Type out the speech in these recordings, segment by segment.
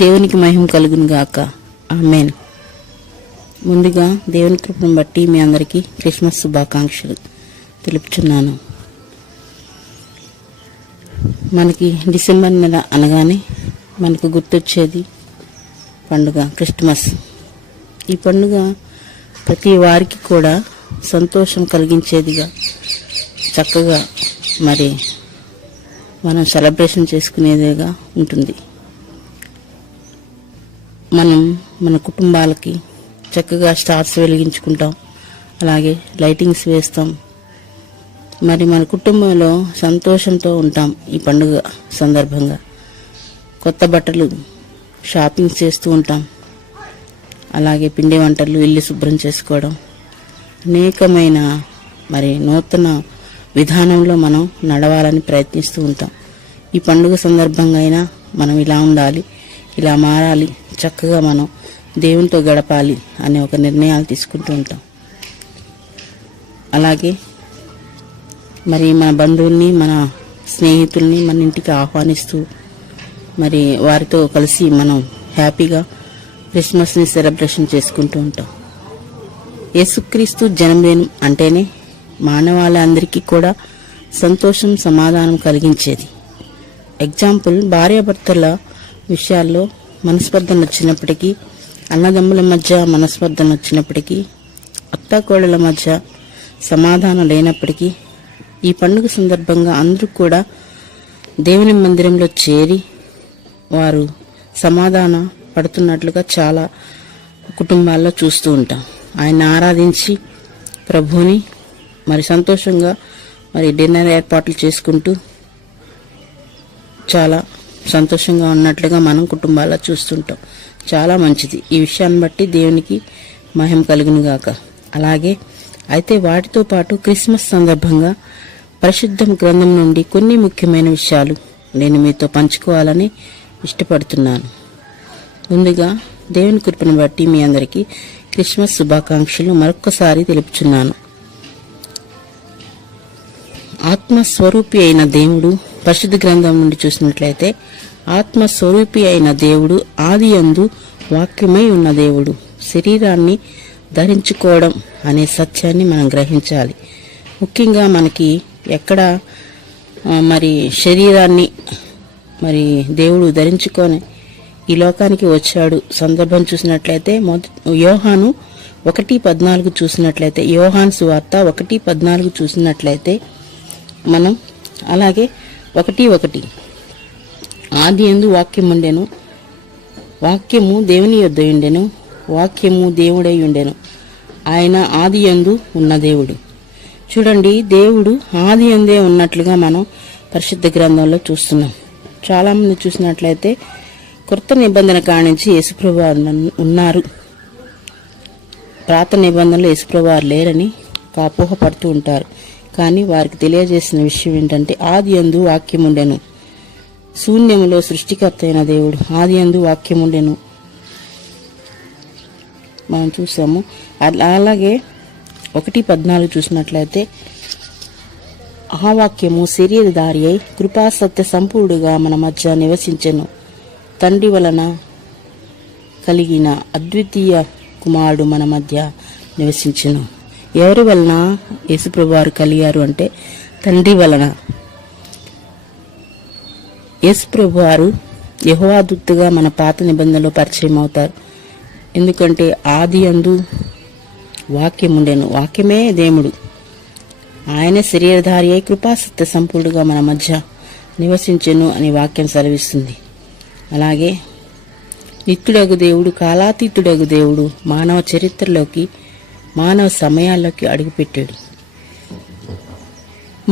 దేవునికి మహిమ కలుగును గాక. ఆమేన్. ముందుగా దేవుని కృపను బట్టి మీ అందరికీ క్రిస్మస్ శుభాకాంక్షలు తెలుపుచున్నాను. మనకి డిసెంబర్ నెల అనగానే మనకు గుర్తొచ్చేది పండుగ క్రిస్మస్. ఈ పండుగ ప్రతి వారికి కూడా సంతోషం కలిగించేదిగా చక్కగా మరి మనం సెలబ్రేషన్ చేసుకునేదిగా ఉంటుంది. మనం మన కుటుంబాలకి చక్కగా స్టార్స్ వెలిగించుకుంటాం, అలాగే లైటింగ్స్ వేస్తాం. మరి మన కుటుంబంలో సంతోషంతో ఉంటాం. ఈ పండుగ సందర్భంగా కొత్త బట్టలు షాపింగ్ చేస్తూ ఉంటాం, అలాగే పిండి వంటలు, ఇల్లు శుభ్రం చేసుకోవడం, అనేకమైన మరి నూతన విధానంలో మనం నడవాలని ప్రయత్నిస్తూ ఉంటాం. ఈ పండుగ సందర్భంగా అయినా మనం ఇలా ఉండాలి, ఇలా మారాలి, చక్కగా మనం దేవునితో గడపాలి అనే ఒక నిర్ణయాలు తీసుకుంటూ ఉంటాం. అలాగే మరి మన బంధువుల్ని, మన స్నేహితుల్ని మన ఇంటికి ఆహ్వానిస్తూ మరి వారితో కలిసి మనం హ్యాపీగా క్రిస్మస్ని సెలబ్రేషన్ చేసుకుంటూ ఉంటాం. యేసుక్రీస్తు జన్మదినం అంటేనే మానవాళందరికీ కూడా సంతోషం, సమాధానం కలిగించేది. ఎగ్జాంపుల్, భార్యాభర్తల విషయాల్లో మనస్పర్ధలు వచ్చినప్పటికీ, అన్నదమ్ముల మధ్య మనస్పర్ధలు వచ్చినప్పటికీ, అత్తాకోడల మధ్య సమాధానం లేనప్పటికీ, ఈ పండుగ సందర్భంగా అందరూ కూడా దేవుని మందిరంలో చేరి వారు సమాధాన పడుతున్నట్లుగా చాలా కుటుంబాల్లో చూస్తూ ఉంటాం. ఆయన ఆరాధించి ప్రభువుని మరి సంతోషంగా మరి డిన్నర్ ఏర్పాట్లు చేసుకుంటూ చాలా సంతోషంగా ఉన్నట్లుగా మనం కుటుంబాల్లో చూస్తుంటాం. చాలా మంచిది. ఈ విషయాన్ని బట్టి దేవునికి మహిమ కలుగును గాక. అలాగే అయితే వాటితో పాటు క్రిస్మస్ సందర్భంగా పరిశుద్ధ గ్రంథం నుండి కొన్ని ముఖ్యమైన విషయాలు నేను మీతో పంచుకోవాలని ఇష్టపడుతున్నాను. ముందుగా దేవుని కృపను బట్టి మీ అందరికీ క్రిస్మస్ శుభాకాంక్షలు మరొక్కసారి తెలుపుచున్నాను. ఆత్మస్వరూపి అయిన దేవుడు, పరిశుద్ధ గ్రంథం నుండి చూసినట్లయితే ఆత్మస్వరూపి అయిన దేవుడు ఆదియందు వాక్యమై ఉన్న దేవుడు శరీరాన్ని ధరించుకోవడం అనే సత్యాన్ని మనం గ్రహించాలి. ముఖ్యంగా మనకి ఎక్కడ మరి శరీరాన్ని మరి దేవుడు ధరించుకొని ఈ లోకానికి వచ్చాడు సందర్భం చూసినట్లయితే యోహాను 1:14 చూసినట్లయితే, యోహాను సువార్త 1:14 చూసినట్లయితే మనం అలాగే 1:1 ఆదియందు వాక్యం ఉండెను, వాక్యము దేవుని యొద్ద ఉండెను, వాక్యము దేవుడై ఉండెను, ఆయన ఆదియందు ఉన్న దేవుడు. చూడండి, దేవుడు ఆదియందే ఉన్నట్లుగా మనం పరిశుద్ధ గ్రంథంలో చూస్తున్నాం. చాలామంది చూసినట్లయితే కొత్త నిబంధన కానించి యేసుప్రభు ఉన్నారు, పాత నిబంధనలో యేసుప్రభు లేరని అపోహపడుతూ ఉంటారు. కానీ వారికి తెలియజేసిన విషయం ఏంటంటే ఆదియందు వాక్యం ఉండెను, శూన్యములో సృష్టికర్త అయిన దేవుడు ఆదియందు వాక్యం ఉండెను మనం చూసాము. అలాగే 1:14 చూసినట్లయితే ఆ వాక్యము శరీరధారి అయి కృపాసత్య సంపూర్ణుడుగా మన మధ్య నివసించెను, తండ్రి వలన కలిగిన అద్వితీయ కుమారుడు మన మధ్య నివసించెను. ఎవరి వలన యేసుప్రభు వారు కలిగారు అంటే తండ్రి వలన. యేసుప్రభు వారు యెహోవా దూతగా మన పాత నిబంధనలో పరిచయం అవుతారు. ఎందుకంటే ఆదియందు వాక్యం ఉండెను, వాక్యమే దేవుడు, ఆయన శరీరధారి అయి కృపాసత్య సంపూర్ణుడుగా మన మధ్య నివసించెను అని వాక్యం సెలవిస్తుంది. అలాగే నిత్యుడగు దేవుడు, కాలాతీతుడగు దేవుడు మానవ చరిత్రలోకి, మానవ సమయాల్లోకి అడుగుపెట్టాడు.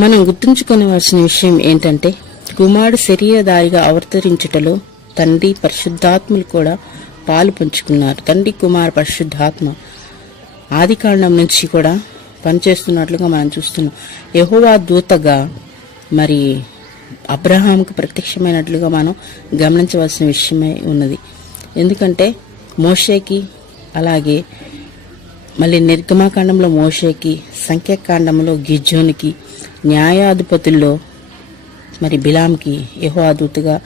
మనం గుర్తుంచుకోవలసిన విషయం ఏంటంటే కుమారుడు శరీరధారిగా అవతరించుటలో తండ్రి, పరిశుద్ధాత్మలు కూడా పాలు పంచుకున్నారు. తండ్రి, కుమార, పరిశుద్ధాత్మ ఆదికాండం నుంచి కూడా పనిచేస్తున్నట్లుగా మనం చూస్తున్నాం. యెహోవా దూతగా మరి అబ్రహాంకు ప్రత్యక్షమైనట్లుగా మనం గమనించవలసిన విషయమే ఉన్నది. ఎందుకంటే మోషేకి, అలాగే మళ్ళీ నిర్గమాకాండంలో మోషేకి, సంఖ్యాకాండంలో గిజ్జోనికి, న్యాయాధిపతుల్లో మరి బిలాంకి యెహోవా దూతగా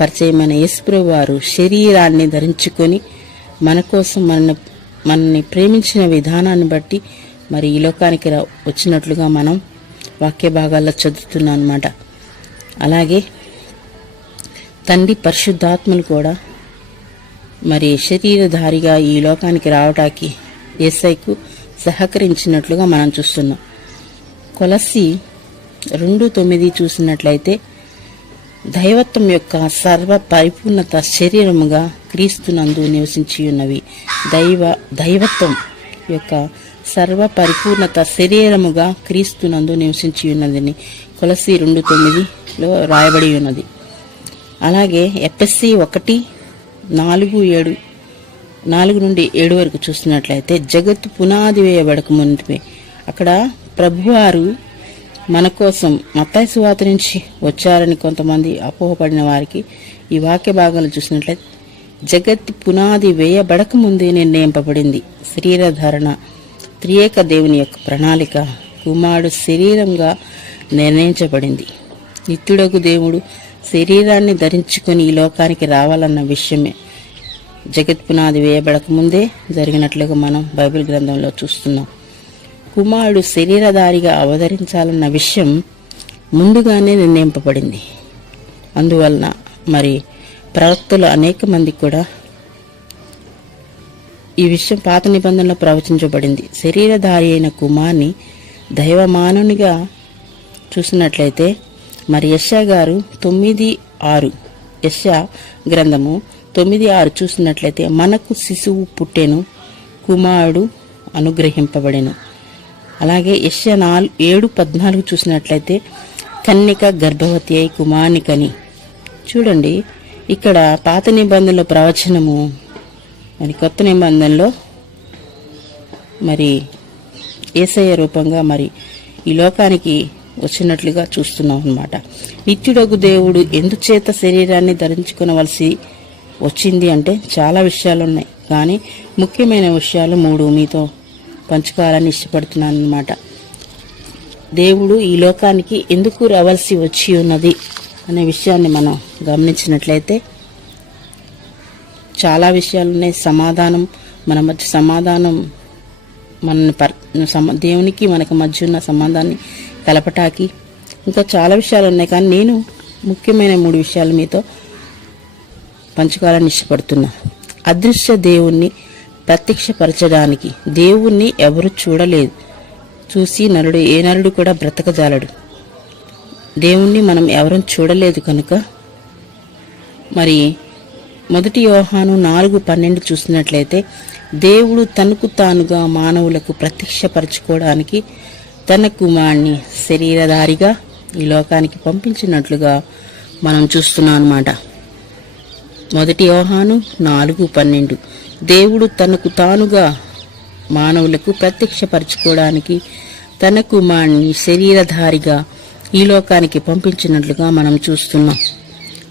పరిచయమైన యేసుప్రభు వారు శరీరాన్ని ధరించుకొని మన కోసం మనల్ని ప్రేమించిన విధానాన్ని బట్టి మరి ఈ లోకానికి వచ్చినట్లుగా మనం వాక్య భాగాల్లో చదువుతున్నాం అన్నమాట. అలాగే తండ్రి పరిశుద్ధాత్మలు కూడా మరి శరీరధారిగా ఈ లోకానికి రావటానికి యేసయ్యకు సహకరించినట్లుగా మనం చూస్తున్నాం. కొలస్సీ 2:9 చూసినట్లయితే దైవత్వం యొక్క సర్వ పరిపూర్ణత శరీరముగా క్రీస్తునందు నివసించి ఉన్నవి. దైవత్వం యొక్క సర్వ పరిపూర్ణత శరీరముగా క్రీస్తునందు నివసించి ఉన్నదని కొలస్సీ 2:9లో రాయబడి ఉన్నది. అలాగే ఎఫెసీ 1:4 నుండి 7 వరకు చూస్తున్నట్లయితే జగత్తు పునాది వేయబడక మునిపే అక్కడ ప్రభువారు మన కోసం మత్తయి సువార్త నుంచి వచ్చారని కొంతమంది అపోహపడిన వారికి ఈ వాక్య భాగాలు చూసినట్లయితే జగత్తు పునాది వేయబడక ముందే నిర్ణయింపబడింది. శరీరధారణ త్రియేక దేవుని యొక్క ప్రణాళిక కుమారుడు శరీరంగా నిర్ణయించబడింది. నిత్యుడకు దేవుడు శరీరాన్ని ధరించుకొని ఈ లోకానికి రావాలన్న విషయమే జగత్ పునాది వేయబడక ముందే జరిగినట్లుగా మనం బైబిల్ గ్రంథంలో చూస్తున్నాం. కుమారుడు శరీరధారిగా అవతరించాలన్న విషయం ముందుగానే నిర్ణయింపబడింది. అందువలన మరి ప్రవక్తలు అనేక మంది కూడా ఈ విషయం పాత నిబంధనలో ప్రవచించబడింది. శరీరధారి అయిన కుమార్ని దైవమానునిగా చూసినట్లయితే మరి యెషయా గారు 9:6 యెషయా గ్రంథము 9:6 చూసినట్లయితే మనకు శిశువు పుట్టెను, కుమారుడు అనుగ్రహింపబడెను. అలాగే యెషయా 7:14 చూసినట్లయితే కన్యక గర్భవతి అయి కుమారుని కని. చూడండి, ఇక్కడ పాత నిబంధనలో ప్రవచనము మరి కొత్త నిబంధనలో మరి యేసయ్య రూపంగా మరి ఈ లోకానికి వచ్చినట్లుగా చూస్తున్నాం అన్నమాట. నిత్యుడగు దేవుడు ఎందుచేత శరీరాన్ని ధరించుకునవలసి వచ్చింది అంటే చాలా విషయాలు ఉన్నాయి, కానీ ముఖ్యమైన విషయాలు 3 మీతో పంచుకోవాలని ఇష్టపడుతున్నాను అన్నమాట. దేవుడు ఈ లోకానికి ఎందుకు రావాల్సి వచ్చి ఉన్నది అనే విషయాన్ని మనం గమనించినట్లయితే చాలా విషయాలు ఉన్నాయి. సమాధానం, మన మధ్య సమాధానం, దేవునికి మనకు మధ్య ఉన్న సంబంధాన్ని కలపటానికి ఇంకా చాలా విషయాలు ఉన్నాయి, కానీ నేను ముఖ్యమైన 3 విషయాలు మీతో పంచుకోవాలని ఇష్టపడుతున్నా. అదృశ్య దేవుణ్ణి ప్రత్యక్షపరచడానికి దేవుణ్ణి ఎవరు చూడలేదు, చూసి ఏ నరుడు కూడా బ్రతకజాలడు. దేవుణ్ణి మనం ఎవరూ చూడలేదు కనుక మరి 1 యోహాను 4:12 చూసినట్లయితే దేవుడు తనకు తానుగా మానవులకు ప్రత్యక్షపరచుకోవడానికి తన కుమారుని శరీరధారిగా ఈ లోకానికి పంపించినట్లుగా మనం చూస్తున్నాం అన్నమాట. 1 యోహాను 4:12 దేవుడు తనకు తానుగా మానవులకు ప్రత్యక్షపరచుకోవడానికి తన కుమారుని శరీరధారిగా ఈ లోకానికి పంపించినట్లుగా మనం చూస్తున్నాం.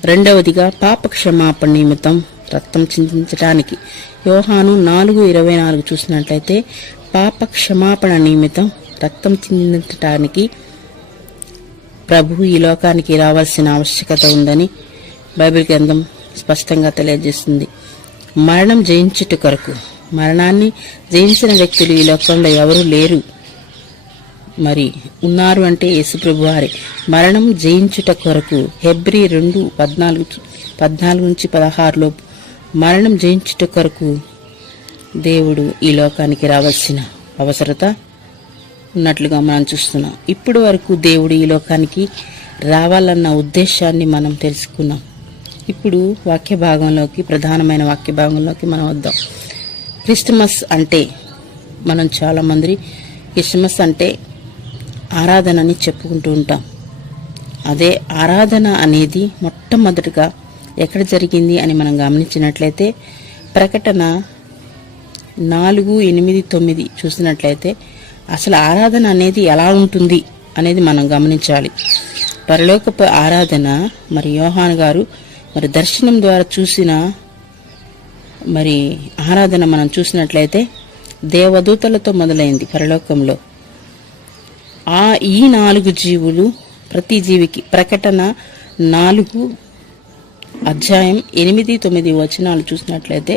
రెండవదిగా పాప క్షమాపణ నిమిత్తం రక్తం చిందించడానికి యోహాను 4:24 చూసినట్లయితే పాప క్షమాపణ నిమిత్తం రక్తం చిందించడానికి ప్రభు ఈ లోకానికి రావాల్సిన ఆవశ్యకత ఉందని బైబిల్ గ్రంథం స్పష్టంగా తెలియజేస్తుంది. మరణం జయించుట కొరకు, మరణాన్ని జయించిన వ్యక్తులు ఈ లోకంలో ఎవరూ లేరు. మరి ఉన్నారు అంటే యేసుప్రభు వారే. మరణం జయించుట కొరకు హెబ్రీ 2:14-16 మరణం జయించుట కొరకు దేవుడు ఈ లోకానికి రావాల్సిన అవసరత ఉన్నట్లుగా మనం చూస్తున్నాం. ఇప్పటి వరకు దేవుడు ఈ లోకానికి రావాలన్న ఉద్దేశాన్ని మనం తెలుసుకున్నాం. ఇప్పుడు వాక్య భాగంలోకి, ప్రధానమైన వాక్య భాగంలోకి మనం వద్దాం. క్రిస్మస్ అంటే మనం చాలామంది క్రిస్మస్ అంటే ఆరాధనని చెప్పుకుంటూ ఉంటాం. అదే ఆరాధన అనేది మొట్టమొదటిగా ఎక్కడ జరిగింది అని మనం గమనించినట్లయితే ప్రకటన 4:8-9 చూసినట్లయితే అసలు ఆరాధన అనేది ఎలా ఉంటుంది అనేది మనం గమనించాలి. పరలోకపు ఆరాధన మరి యోహాను గారు మరి దర్శనం ద్వారా చూసిన మరి ఆరాధన మనం చూసినట్లయితే దేవదూతలతో మొదలైంది పరలోకంలో. ఈ 4 జీవులు ప్రతి జీవికి. ప్రకటన 4:8-9 చూసినట్లయితే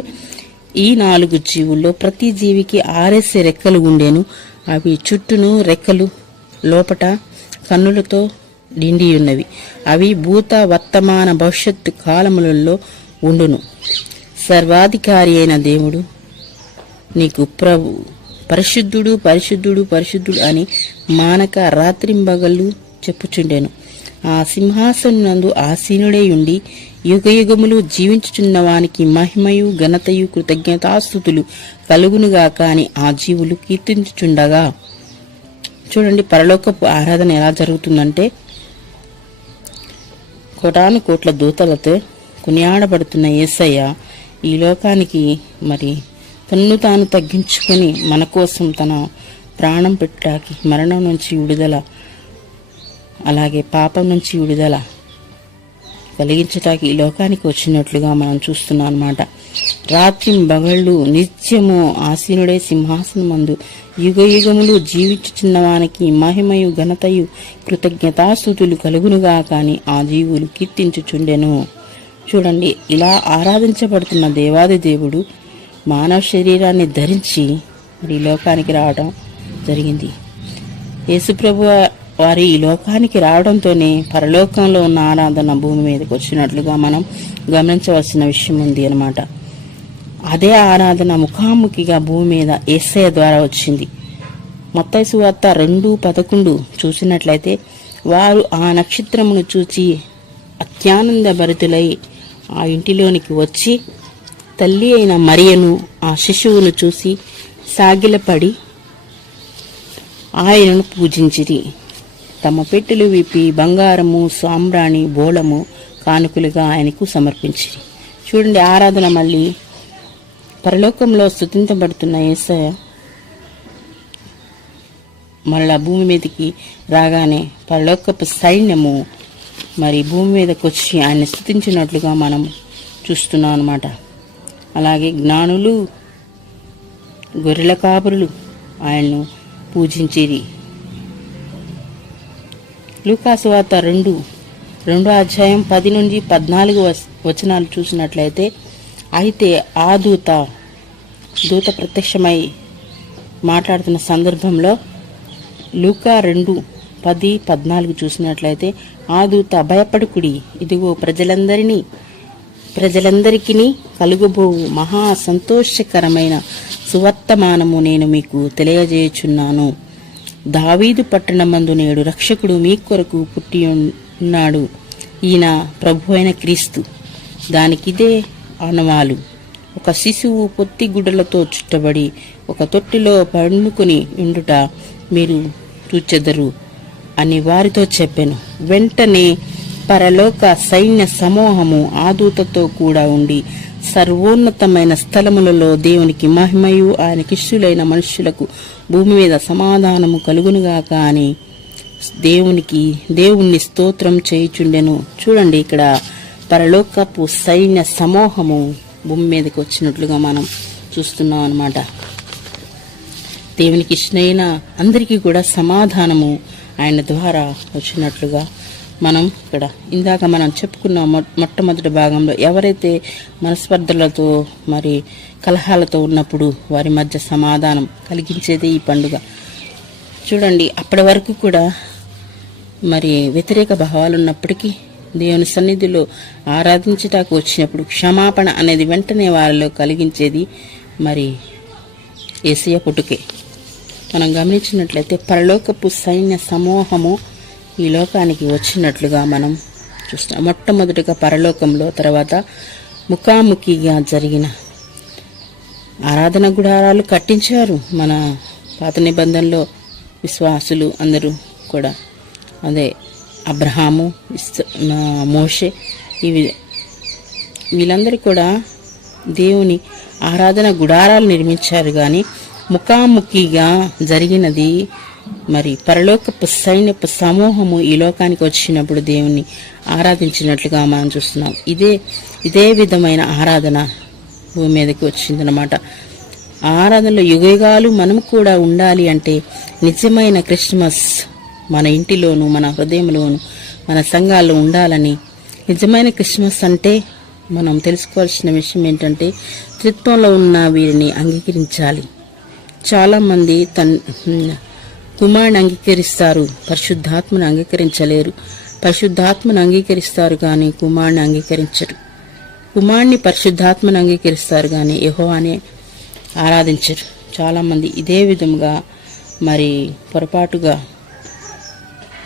ఈ 4 జీవుల్లో ప్రతి జీవికి 6 రెక్కలు ఉండేను. అవి చుట్టూను రెక్కలు లోపట కన్నులతో నిండి ఉన్నవి. అవి భూత వర్తమాన భవిష్యత్తు కాలములలో ఉండును. సర్వాధికారి అయిన దేవుడు నీకు ప్రభు పరిశుద్ధుడు పరిశుద్ధుడు పరిశుద్ధుడు అని మానక రాత్రింబగళ్ళు చెప్పుచుండెను. ఆ సింహాసనందు ఆసీనుడై ఉండి యుగయుగములు జీవించుచున్న వానికి మహిమయు ఘనతయు కృతజ్ఞతాస్తుతులు కలుగునుగాక అని ఆ జీవులు కీర్తించుచుండగా. చూడండి, పరలోకపు ఆరాధన ఎలా జరుగుతుందంటే కోటాను కోట్ల దూతలతో కొనియాడబడుతున్న యేసయ్య ఈ లోకానికి మరి తన్ను తాను తగ్గించుకొని మన కోసం తన ప్రాణం పెట్టడానికి, మరణం నుంచి విడుదల, అలాగే పాపం నుంచి విడుదల కలిగించటానికి ఈ లోకానికి వచ్చినట్లుగా మనం చూస్తున్నాం అన్నమాట. రాత్రి బగళ్ళు నిత్యము ఆసీనుడే సింహాసనమందు యుగయుగములు జీవించుచున్నవానికి మహిమయు ఘనతయు కృతజ్ఞతాస్తుతులు కలుగునుగా కానీ ఆ జీవులు కీర్తించుచుండెను. చూడండి, ఇలా ఆరాధించబడుతున్న దేవాది దేవుడు మానవ శరీరాన్ని ధరించి మరి ఈ లోకానికి రావడం జరిగింది. యేసుప్రభు వారి ఈ లోకానికి రావడంతోనే పరలోకంలో ఉన్న ఆరాధన భూమి మీదకి వచ్చినట్లుగా మనం గమనించవలసిన విషయం ఉంది అన్నమాట. అదే ఆరాధన ముఖాముఖిగా భూమి మీద యేసయ్య ద్వారా వచ్చింది. మత్తయి సువార్త 2:11 చూసినట్లయితే వారు ఆ నక్షత్రమును చూచి అత్యానంద భరితులై ఆ ఇంటిలోనికి వచ్చి తల్లి అయిన మరియను ఆ శిశువును చూసి సాగిలపడి ఆయనను పూజించిరి. తమ పెట్టెలు విప్పి బంగారము, సాంబ్రాణి, బోళము కానుకలుగా ఆయనకు సమర్పించిరి. చూడండి, ఆరాధన మళ్ళీ పరలోకంలో స్తుతించబడుతున్న యేసయ్య మళ్ళా భూమి మీదకి రాగానే పరలోకపు సైన్యము మరి భూమి మీదకి వచ్చి ఆయన్ని స్తుతించినట్లుగా మనం చూస్తున్నాం అన్నమాట. అలాగే జ్ఞానులు, గొర్రెల కాపురులు ఆయన్ను పూజించిరి. లూకాసు వార్త 2:10-14 చూసినట్లయితే అయితే ఆ దూత ప్రత్యక్షమై మాట్లాడుతున్న సందర్భంలో లూకా 2:10-14 చూసినట్లయితే ఆ దూత భయపడుకుడి, ఇదిగో ప్రజలందరికీ కలుగబోవు మహా సంతోషకరమైన సువర్తమానము నేను మీకు తెలియజేయుచున్నాను. దావీదు పట్టణమందు నేడు రక్షకుడు మీ కొరకు పుట్టి ఉన్నాడు. ఈయన ప్రభు అయిన క్రీస్తు. దానికిదే ఆనవాలు. ఒక శిశువు పొత్తి గుడ్డలతో చుట్టబడి ఒక తొట్టిలో పండుకొని ఉండుట మీరు చూచెదరు అని వారితో చెప్పెను. వెంటనే పరలోక సైన్య సమూహము ఆ దూతతో కూడా ఉండి సర్వోన్నతమైన స్థలములలో దేవునికి మహిమయు ఆయనకిష్టులైన మనుష్యులకు భూమి మీద సమాధానము కలుగునుగాక అని దేవుణ్ణి స్తోత్రం చేయుచుండెను. చూడండి, ఇక్కడ పరలోకపు సైన్య సమూహము భూమి మీదకి వచ్చినట్లుగా మనం చూస్తున్నాం అన్నమాట. దేవునికి ఇష్టమైన అందరికీ కూడా సమాధానము ఆయన ద్వారా వచ్చినట్లుగా మనం ఇక్కడ ఇందాక మనం చెప్పుకున్న మొట్టమొదటి భాగంలో ఎవరైతే మనస్పర్ధలతో మరి కలహాలతో ఉన్నప్పుడు వారి మధ్య సమాధానం కలిగించేదే ఈ పండుగ. చూడండి, అప్పటి వరకు కూడా మరి వ్యతిరేక భావాలు ఉన్నప్పటికీ దేవుని సన్నిధిలో ఆరాధించటానికి వచ్చినప్పుడు క్షమాపణ అనేది వెంటనే వారిలో కలిగించేది మరి యేసయ్య పుట్టుకే. మనం గమనించినట్లయితే పరలోకపు సైన్య సమూహము ఈ లోకానికి వచ్చినట్లుగా మనం చూస్తాం. మొట్టమొదటిగా పరలోకంలో, తర్వాత ముఖాముఖిగా జరిగిన ఆరాధన గుడారాలు కట్టించారు మన పాత నిబంధనలో విశ్వాసులు అందరూ కూడా. అదే అబ్రహాము, మోషే, వీళ్ళందరూ కూడా దేవుని ఆరాధన గుడారాలు నిర్మించారు. కానీ ముఖాముఖిగా జరిగినది మరి పరలోకపు సైన్యపు సమూహము ఈ లోకానికి వచ్చినప్పుడు దేవుణ్ణి ఆరాధించినట్లుగా మనం చూస్తున్నాం. ఇదే విధమైన ఆరాధన భూమి మీదకి వచ్చిందనమాట. ఆరాధనలో యుగయుగాలు మనం కూడా ఉండాలి అంటే నిజమైన క్రిస్మస్ మన ఇంటిలోను, మన హృదయంలోను, మన సంఘాల్లో ఉండాలని. నిజమైన క్రిస్మస్ అంటే మనం తెలుసుకోవాల్సిన విషయం ఏంటంటే త్రిత్వంలో ఉన్న వీరిని అంగీకరించాలి. చాలామంది కుమారుని అంగీకరిస్తారు, పరిశుద్ధాత్మను అంగీకరించలేరు. పరిశుద్ధాత్మను అంగీకరిస్తారు కానీ కుమారుని అంగీకరించరు. కుమారుని పరిశుద్ధాత్మను అంగీకరిస్తారు కానీ యెహోవానే ఆరాధించరు. చాలామంది ఇదే విధంగా మరి పొరపాటుగా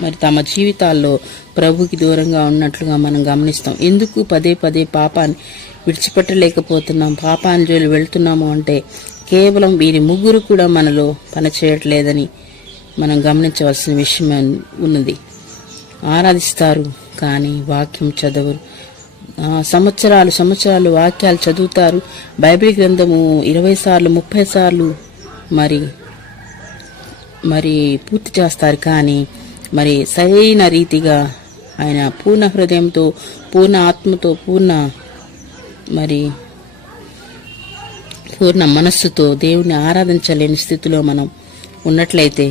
మరి తమ జీవితాల్లో ప్రభుకి దూరంగా ఉన్నట్లుగా మనం గమనిస్తాం. ఎందుకు పదే పదే పాపాన్ని విడిచిపెట్టలేకపోతున్నాం, పాపాన్ని జోలి వెళ్తున్నాము అంటే కేవలం వీరి ముగ్గురు కూడా మనలో పనిచేయట్లేదని మనం గమనించవలసిన విషయం ఉన్నది. ఆరాధిస్తారు కానీ వాక్యం చదవరు. సంవత్సరాలు వాక్యాలు చదువుతారు. బైబిల్ గ్రంథము 20 సార్లు 30 సార్లు మరి పూర్తి చేస్తారు. కానీ మరి సరైన రీతిగా ఆయన పూర్ణ హృదయంతో, పూర్ణ ఆత్మతో, పూర్ణ మనస్సుతో దేవుణ్ణి ఆరాధించలేని స్థితిలో మనం ఉన్నట్లయితే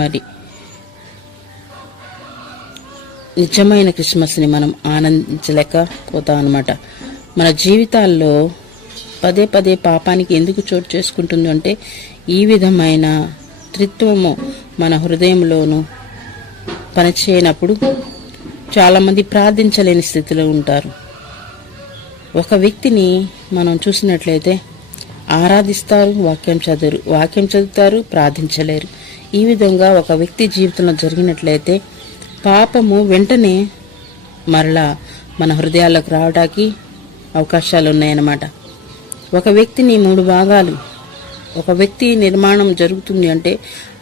మరి నిజమైన క్రిస్మస్ని మనం ఆనందించలేకపోతాం అన్నమాట. మన జీవితాల్లో పదే పదే పాపానికి ఎందుకు చోటు చేసుకుంటుంది అంటే ఈ విధమైన త్రిత్వము మన హృదయంలోనూ పనిచేయనప్పుడు చాలామంది ప్రార్థించలేని స్థితిలో ఉంటారు. ఒక వ్యక్తిని మనం చూసినట్లయితే ఆరాధిస్తారు, వాక్యం చదువుతారు, ప్రార్థించలేరు. ఈ విధంగా ఒక వ్యక్తి జీవితంలో జరిగినట్లయితే పాపము వెంటనే మరలా మన హృదయాల్లోకి రావడానికి అవకాశాలు ఉన్నాయన్నమాట. ఒక వ్యక్తిని 3 భాగాలు, ఒక వ్యక్తి నిర్మాణం జరుగుతుంది అంటే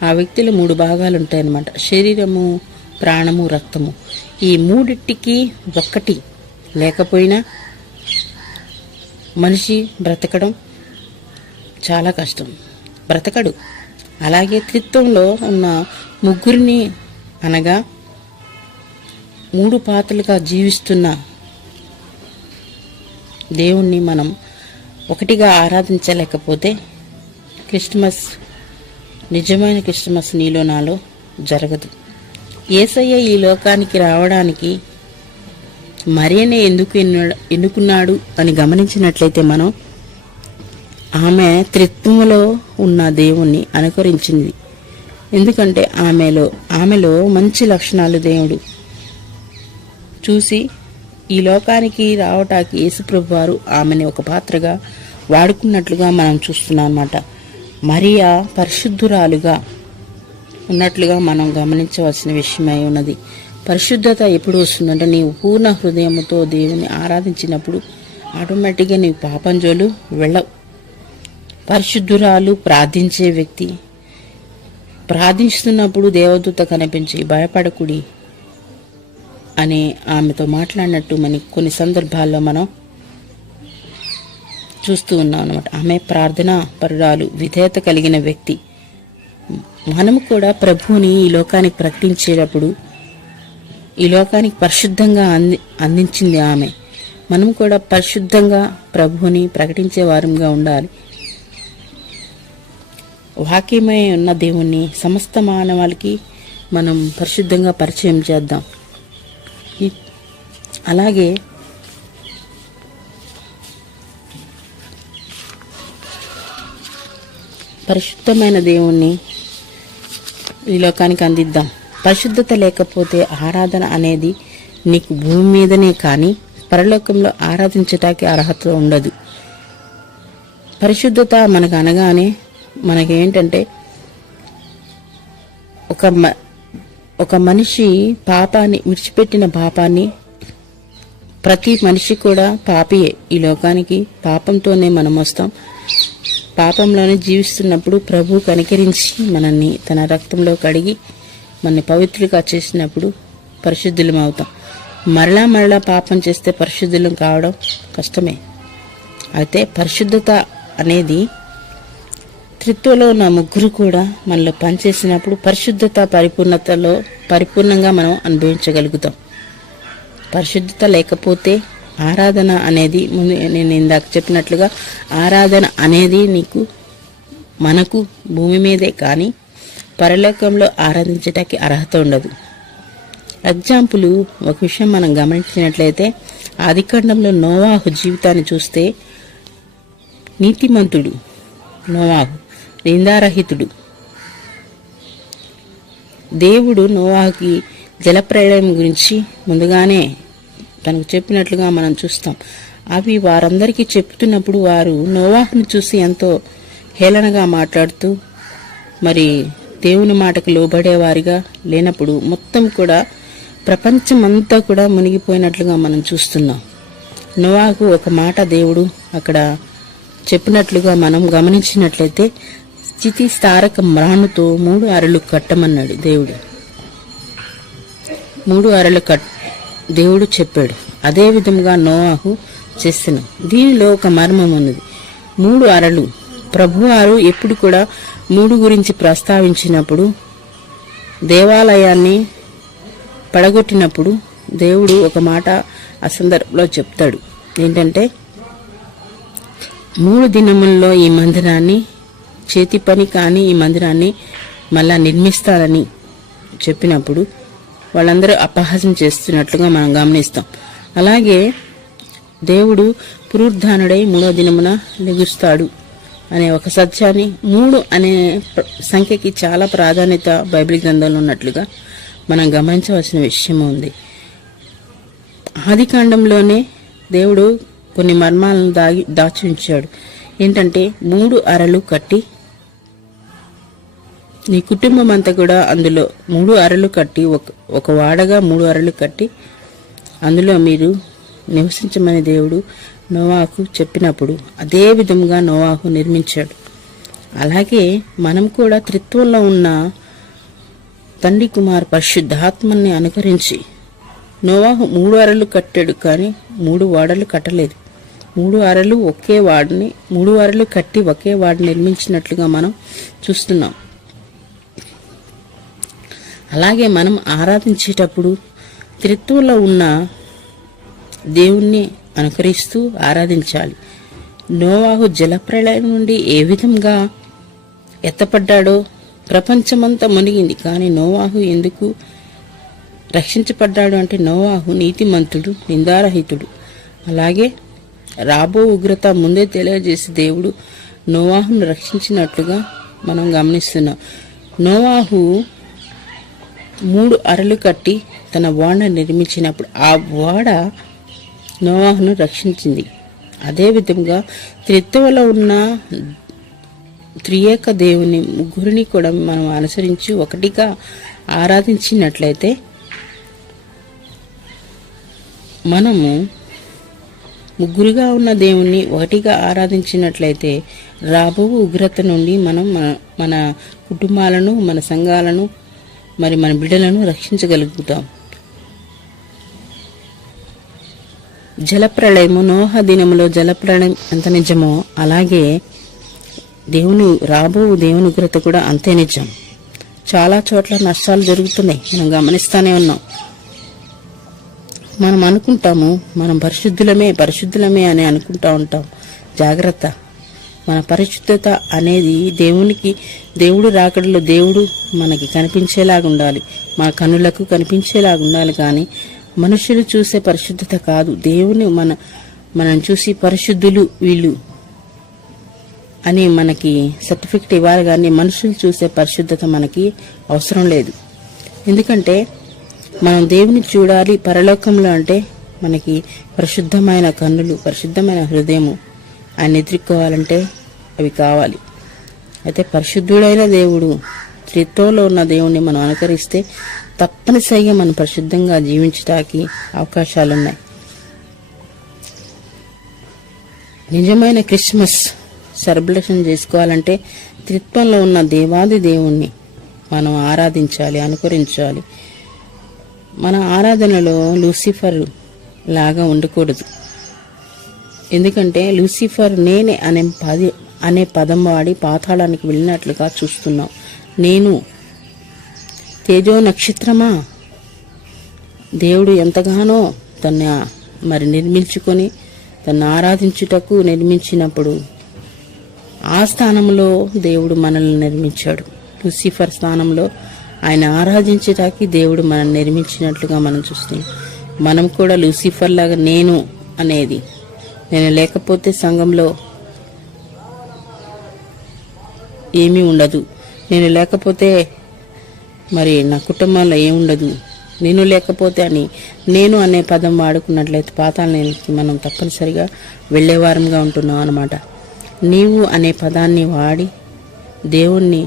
ఆ వ్యక్తిలో 3 భాగాలు ఉంటాయన్నమాట. శరీరము, ప్రాణము, రక్తము. ఈ మూడిటికి ఒక్కటి లేకపోయినా మనిషి బ్రతకడం చాలా కష్టం, బ్రతకడు. అలాగే త్రిత్వంలో ఉన్న ముగ్గురిని అనగా 3 పాత్రలుగా జీవిస్తున్న దేవుణ్ణి మనం ఒకటిగా ఆరాధించలేకపోతే క్రిస్మస్, నిజమైన క్రిస్మస్ నీలో నాలో జరగదు. యేసయ్య ఈ లోకానికి రావడానికి మరియనే ఎందుకు ఎన్నుకున్నాడు అని గమనించినట్లయితే మనం ఆమె త్రిత్వములో ఉన్న దేవుణ్ణి అనుకరించింది. ఎందుకంటే ఆమెలో మంచి లక్షణాలు దేవుడు చూసి ఈ లోకానికి రావటానికి యేసుప్రభు వారు ఆమెని ఒక పాత్రగా వాడుకున్నట్లుగా మనం చూస్తున్నాం అన్నమాట. మరియా పరిశుద్ధురాలుగా ఉన్నట్లుగా మనం గమనించవలసిన విషయమై ఉన్నది. పరిశుద్ధత ఎప్పుడు వస్తుందంటే నీవు పూర్ణ హృదయముతో దేవుని ఆరాధించినప్పుడు ఆటోమేటిక్గా నీవు పాపంజోలు వెళ్ళవు. పరిశుద్ధురాలు ప్రార్థించే వ్యక్తి ప్రార్థిస్తున్నప్పుడు దేవదూత కనిపించి భయపడకుడి అని ఆమెతో మాట్లాడినట్టు మనకి కొన్ని సందర్భాల్లో మనం చూస్తూ ఉన్నాం అన్నమాట. ఆమె ప్రార్థనా పరురాలు, విధేయత కలిగిన వ్యక్తి. మనము కూడా ప్రభువుని ఈ లోకానికి ప్రకటించేటప్పుడు ఈ లోకానికి పరిశుద్ధంగా అందించింది ఆమె. మనం కూడా పరిశుద్ధంగా ప్రభువుని ప్రకటించే వారంగా ఉండాలి. వాక్యమై ఉన్న దేవుణ్ణి సమస్త మానవాళికి మనం పరిశుద్ధంగా పరిచయం చేద్దాం. అలాగే పరిశుద్ధమైన దేవుణ్ణి ఈ లోకానికి అందిద్దాం. పరిశుద్ధత లేకపోతే ఆరాధన అనేది నీకు భూమి మీదనే కానీ పరలోకంలో ఆరాధించటానికి అర్హత ఉండదు. పరిశుద్ధత మనకు అనగానే మనకేంటంటే ఒక మనిషి పాపాన్ని విడిచిపెట్టిన పాపాన్ని, ప్రతి మనిషి కూడా పాపియే. ఈ లోకానికి పాపంతోనే మనం వస్తాం. పాపంలోనే జీవిస్తున్నప్పుడు ప్రభు కనికరించి మనల్ని తన రక్తంలో కడిగి మనని పవిత్రులుగా చేసినప్పుడు పరిశుద్ధులం అవుతాం. మరలా పాపం చేస్తే పరిశుద్ధులం కావడం కష్టమే. అయితే పరిశుద్ధత అనేది త్రిత్వంలో ఉన్న ముగ్గురు కూడా మనలో పనిచేసినప్పుడు పరిశుద్ధత పరిపూర్ణంగా మనం అనుభవించగలుగుతాం. పరిశుద్ధత లేకపోతే ఆరాధన అనేది నేను ఇందాక చెప్పినట్లుగా ఆరాధన అనేది మనకు భూమి మీదే కానీ పరలోకంలో ఆరాధించటానికి అర్హత ఉండదు. ఎగ్జాంపుల్ ఒక విషయం మనం గమనించినట్లయితే ఆదికాండంలో నోవాహు జీవితాన్ని చూస్తే నీతిమంతుడు నోవాహు, నిందారహితుడు. దేవుడు నోవాహుకి జలప్రళయం గురించి ముందుగానే తనకు చెప్పినట్లుగా మనం చూస్తాం. అవి వారందరికీ చెప్తున్నప్పుడు వారు నోవాహును చూసి ఎంతో హేళనగా మాట్లాడుతూ మరి దేవుని మాటకు లోబడేవారిగా లేనప్పుడు మొత్తం కూడా ప్రపంచమంతా కూడా మునిగిపోయినట్లుగా మనం చూస్తున్నాం. నోవాహుకు ఒక మాట దేవుడు అక్కడ చెప్పినట్లుగా మనం గమనించినట్లయితే స్థితిస్థారక మ్రానుతో 3 అరలు కట్టమన్నాడు దేవుడు. 3 అరలు దేవుడు చెప్పాడు. అదే విధంగా నోవాహు చేసిన దీనిలో ఒక మర్మం ఉన్నది. 3 అరలు ప్రభువారు ఎప్పుడు కూడా 3 గురించి ప్రస్తావించినప్పుడు దేవాలయాన్ని పడగొట్టినప్పుడు దేవుడు ఒక మాట ఆ సందర్భంలో చెప్తాడు. ఏంటంటే 3 దినముల్లో ఈ మందిరాన్ని చేతి పని కాని ఈ మందిరాన్ని మళ్ళా నిర్మిస్తారని చెప్పినప్పుడు వాళ్ళందరూ అపహాసం చేస్తున్నట్లుగా మనం గమనిస్తాం. అలాగే దేవుడు పునరుద్ధానుడై 3వ దినమున లెగుస్తాడు అనే ఒక సత్యాన్ని 3 అనే సంఖ్యకి చాలా ప్రాధాన్యత బైబిల్ గ్రంథంలో ఉన్నట్లుగా మనం గమనించవలసిన విషయం ఉంది. ఆదికాండంలోనే దేవుడు కొన్ని మర్మాలను దాచి ఉంచాడు. ఏంటంటే 3 అరలు కట్టి నీ కుటుంబం అంతా కూడా అందులో 3 అరలు కట్టి ఒక వాడగా 3 అరలు కట్టి అందులో మీరు నివసించమని దేవుడు నోవాహుకు చెప్పినప్పుడు అదే విధంగా నోవాహు నిర్మించాడు. అలాగే మనం కూడా త్రిత్వంలో ఉన్న తండ్రి కుమార్ పరిశుద్ధాత్మని అనుకరించి నోవాహు 3 అరలు కట్టాడు, కానీ 3 వాడలు కట్టలేదు. 3 అరలు ఒకే వాడిని 3 అరలు కట్టి ఒకే వాడిని నిర్మించినట్లుగా మనం చూస్తున్నాం. అలాగే మనం ఆరాధించేటప్పుడు త్రిత్వంలో ఉన్న దేవుణ్ణి అనుకరిస్తూ ఆరాధించాలి. నోవాహు జలప్రళయం నుండి ఏ విధంగా ఎత్తపడ్డాడో ప్రపంచమంతా మునిగింది, కానీ నోవాహు ఎందుకు రక్షించబడ్డాడు అంటే నోవాహు నీతిమంతుడు, నిందారహితుడు. అలాగే రాబో ఉగ్రత ముందే తెలియజేసి దేవుడు నోవాహును రక్షించినట్లుగా మనం గమనిస్తున్నాం. నోవాహు 3 అరలు కట్టి తన ఓడను నిర్మించినప్పుడు ఆ ఓడ నోవాహును రక్షించింది. అదేవిధంగా త్రిత్వంలో ఉన్న త్రియేక దేవుని ముగ్గురిని కూడా మనం అనుసరించి ఒకటిగా ఆరాధించినట్లయితే మనము ముగ్గురుగా ఉన్న దేవుణ్ణి ఒకటిగా ఆరాధించినట్లయితే రాబో ఉగ్రత నుండి మనం మన కుటుంబాలను, మన సంఘాలను, మరి మన బిడ్డలను రక్షించగలుగుతాం. జలప్రళయము, నోహ దినములో జలప్రళయం ఎంత నిజమో అలాగే రాబో దేవుని ఉగ్రత కూడా అంతే నిజం. చాలా చోట్ల నష్టాలు జరుగుతున్నాయి, మనం గమనిస్తూనే ఉన్నాం. మనం అనుకుంటాము మనం పరిశుద్ధులమే అని అనుకుంటా ఉంటాం. జాగ్రత్త. మన పరిశుద్ధత అనేది దేవుడు రాకడలో దేవుడు మనకి కనిపించేలాగా ఉండాలి, మన కన్నులకు కనిపించేలాగా ఉండాలి. కానీ మనుషులు చూసే పరిశుద్ధత కాదు. దేవుని మనం చూసి పరిశుద్ధులు వీళ్ళు అని మనకి సర్టిఫికెట్ ఇవ్వాలి, కానీ మనుషులు చూసే పరిశుద్ధత మనకి అవసరం లేదు. ఎందుకంటే మనం దేవుని చూడాలి పరలోకంలో అంటే మనకి పరిశుద్ధమైన కన్నులు, పరిశుద్ధమైన హృదయము ఆయన ఎదుర్కోవాలంటే అవి కావాలి. అయితే పరిశుద్ధుడైన దేవుడు, త్రిత్వంలో ఉన్న దేవుణ్ణి మనం అనుకరిస్తే తప్పనిసరిగా మనం పరిశుద్ధంగా జీవించడానికి అవకాశాలున్నాయి. నిజమైన క్రిస్మస్ సెలబ్రేషన్ చేసుకోవాలంటే త్రిత్వంలో ఉన్న దేవాది దేవుణ్ణి మనం ఆరాధించాలి, అనుకరించాలి. మన ఆరాధనలో లూసిఫర్ లాగా ఉండకూడదు. ఎందుకంటే లూసిఫర్ నేనే అనే పదం వాడి పాతాళానికి వెళ్ళినట్లుగా చూస్తున్నాం. నేను తేజో నక్షత్రమా, దేవుడు ఎంతగానో మరి నిర్మించుకొని తను ఆరాధించుటకు నిర్మించినప్పుడు ఆ స్థానంలో దేవుడు మనల్ని నిర్మించాడు. లూసిఫర్ స్థానంలో ఆయన ఆరాధించడానికి దేవుడు మనం నిర్మించినట్లుగా మనం చూస్తాం. మనం కూడా లూసిఫర్ లాగా నేను అనేది, నేను లేకపోతే సంఘంలో ఏమీ ఉండదు, నేను లేకపోతే మరి నా కుటుంబంలో ఏముండదు, నేను లేకపోతే అని నేను అనే పదం వాడుకున్నట్లయితే పాతాళానికి మనం తప్పనిసరిగా వెళ్ళేవారంగా ఉంటున్నాం అన్నమాట. నీవు అనే పదాన్ని వాడి దేవుణ్ణి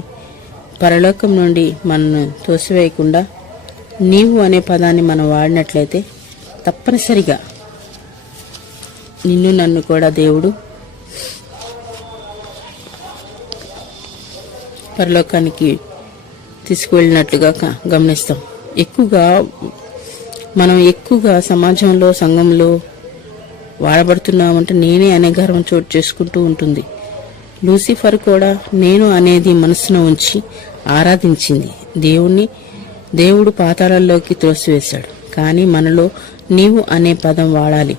పరలోకం నుండి మనను తోసివేయకుండా నీవు అనే పదాన్ని మనం వాడినట్లయితే తప్పనిసరిగా నిన్ను నన్ను కూడా దేవుడు పరలోకానికి తీసుకువెళ్ళినట్లుగా గమనిస్తాం. మనం ఎక్కువగా సమాజంలో సంఘంలో వాడబడుతున్నామంటే నేనే అనే గర్వం చోటు చేసుకుంటూ ఉంటుంది. లూసిఫర్ కూడా నేను అనేది మనసును ఉంచి ఆరాధించింది దేవుడు పాతాళంలోకి త్రోసివేశాడు. కానీ మనలో నీవు అనే పదం వాడాలి.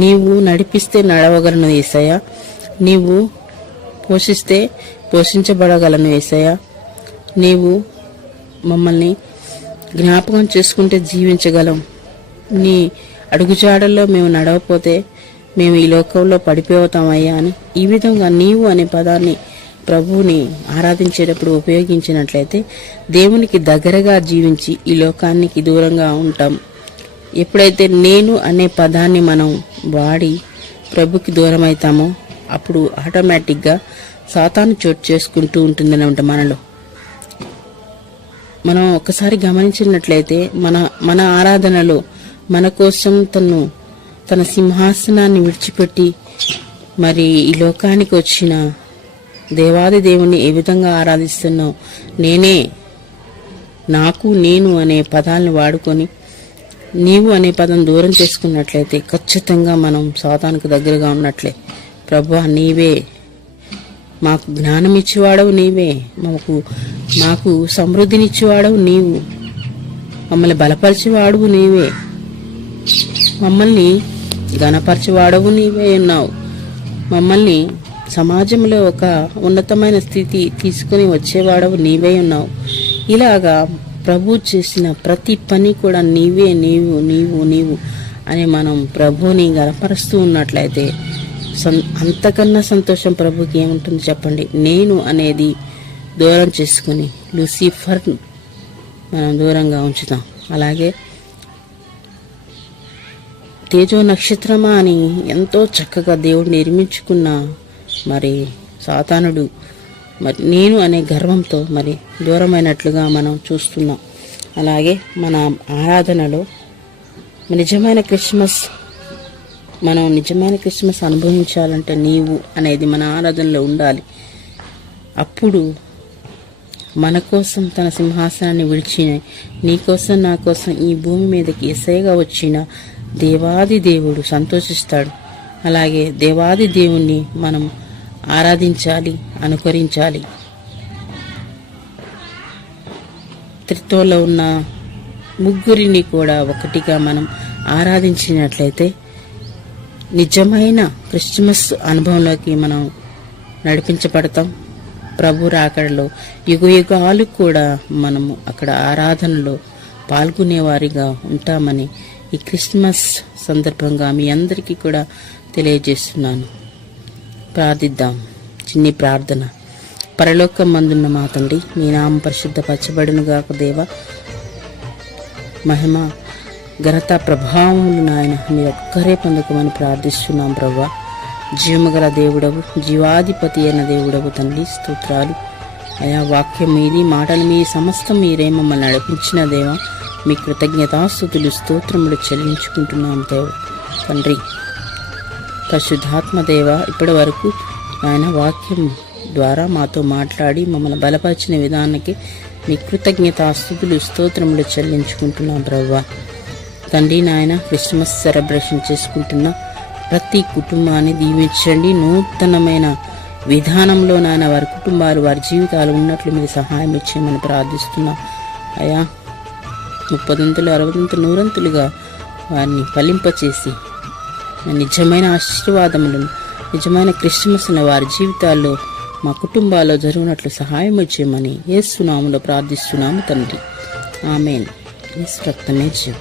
నీవు నడిపిస్తే నడవగలను యేసయ్యా, నీవు పోషిస్తే పోషించబడగలను యేసయ్యా, నీవు మమ్మల్ని జ్ఞాపకం చేసుకుంటే జీవించగలం, నీ అడుగుజాడల్లో మేము నడవపోతే మేము ఈ లోకంలో పడిపోతామయ్యా అని ఈ విధంగా నీవు అనే పదాన్ని ప్రభువుని ఆరాధించేటప్పుడు ఉపయోగించినట్లయితే దేవునికి దగ్గరగా జీవించి ఈ లోకానికి దూరంగా ఉంటాం. ఎప్పుడైతే నేను అనే పదాన్ని మనం వాడి ప్రభుకి దూరం అవుతామో అప్పుడు ఆటోమేటిక్గా సాతాను చోటు చేసుకుంటూ ఉంటుందన్నమాట మనలో. మనం ఒకసారి గమనించినట్లయితే మన ఆరాధనలో మన కోసం తన సింహాసనాన్ని విడిచిపెట్టి మరి ఈ లోకానికి వచ్చిన దేవాది దేవుణ్ణి ఏ విధంగా ఆరాధిస్తున్నావు, నేను అనే పదాలను వాడుకొని నీవు అనే పదం దూరం చేసుకున్నట్లయితే ఖచ్చితంగా మనం సాతానుకు దగ్గరగా ఉన్నట్లే. ప్రభువా, నీవే మాకు జ్ఞానం ఇచ్చేవాడవు, నీవే మాకు సమృద్ధినిచ్చేవాడవు, నీవు మమ్మల్ని బలపరిచేవాడవు, నీవే మమ్మల్ని ఘనపరిచేవాడవు, నీవే ఉన్నావు. మమ్మల్ని సమాజంలో ఒక ఉన్నతమైన స్థితి తీసుకుని వచ్చేవాడవు, నీవే ఉన్నావు. ఇలాగా ప్రభు చేసిన ప్రతి పని కూడా నీవే, నీవు అని మనం ప్రభుని గనపరుస్తూ ఉన్నట్లయితే అంతకన్నా సంతోషం ప్రభుకి ఏముంటుంది చెప్పండి. నేను అనేది దూరం చేసుకుని లూసిఫర్ మనం దూరంగా ఉంచుతాం. అలాగే తేజో నక్షత్రమా అని ఎంతో చక్కగా దేవుడు నిర్మించుకున్న మరి సాతానుడు మరి నేను అనే గర్వంతో మరి దూరమైనట్లుగా మనం చూస్తున్నాం. అలాగే మన ఆరాధనలో నిజమైన క్రిస్మస్ అనుభవించాలంటే నీవు అనేది మన ఆరాధనలో ఉండాలి. అప్పుడు మన కోసం తన సింహాసనాన్ని విడిచిన, నీ కోసం నా కోసం ఈ భూమి మీదకి యేసయ్యగా వచ్చిన దేవాది దేవుడు సంతోషిస్తాడు. అలాగే దేవాది దేవుణ్ణి మనం ఆరాధించాలి, అనుకరించాలి. త్రిత్వంలో ఉన్న ముగ్గురిని కూడా ఒకటిగా మనం ఆరాధించినట్లయితే నిజమైన క్రిస్మస్ అనుభవంలోకి మనం నడిపించబడతాం. ప్రభు రాకడలో యుగాలు కూడా మనము అక్కడ ఆరాధనలో పాల్గొనేవారిగా ఉంటామని ఈ క్రిస్మస్ సందర్భంగా మీ అందరికీ కూడా తెలియజేస్తున్నాను. ప్రార్థిద్దాం. చిన్ని ప్రార్థన. పరలోకం మందున్న మా తండ్రి, మీ నామం పరిశుద్ధపరచబడును గాక దేవా. మహిమ ఘనత ప్రభావములు నాయన మీరు ఒక్కరే పొందుకోమని ప్రార్థిస్తున్నాం ప్రభా. జీవముగల దేవుడవు, జీవాధిపతి అయిన దేవుడవు తండ్రి, స్తోత్రాలు అయా. వాక్యం మీది, మాటలు మీ సమస్తం మీరే మమ్మల్ని నడిపించిన దేవా. మీ కృతజ్ఞతాస్తుతులు స్తోత్రములు చెల్లించుకుంటున్నాం దేవ తండ్రి. పరిశుద్ధాత్మ దేవ, ఇప్పటి వరకు ఆయన వాక్యం ద్వారా మాతో మాట్లాడి మమ్మల్ని బలపరిచిన విధానానికి మీ కృతజ్ఞతాస్తుతులు స్తోత్రములు చెల్లించుకుంటున్నాం ప్రభా. తండ్రి నాయన, క్రిస్మస్ సెలబ్రేషన్ చేసుకుంటున్న ప్రతి కుటుంబాన్ని దీవించండి. నూతనమైన విధానంలో నాయన వారి కుటుంబాలు, వారి జీవితాలు ఉన్నట్లు మీరు సహాయం ఇచ్చేయమని ప్రార్థిస్తున్నాం అయా. 30 60 100 వారిని ఫలింపచేసి నిజమైన ఆశీర్వాదములను, నిజమైన క్రిస్మస్ను వారి జీవితాల్లో మా కుటుంబాల్లో జరుగునట్లు సహాయం చేయమని యేసు నామములో ప్రార్థిస్తున్నాము తండ్రి. ఆమేన్. యేసు రక్తమే జయం,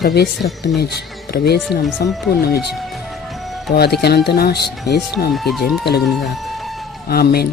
ప్రవేశ రక్తమే జయం, ప్రవేశనామ సంపూర్ణ విజయం, వాదికనంత నాశనం. యేసు నామముకి జయం కలుగునుగా. ఆమేన్.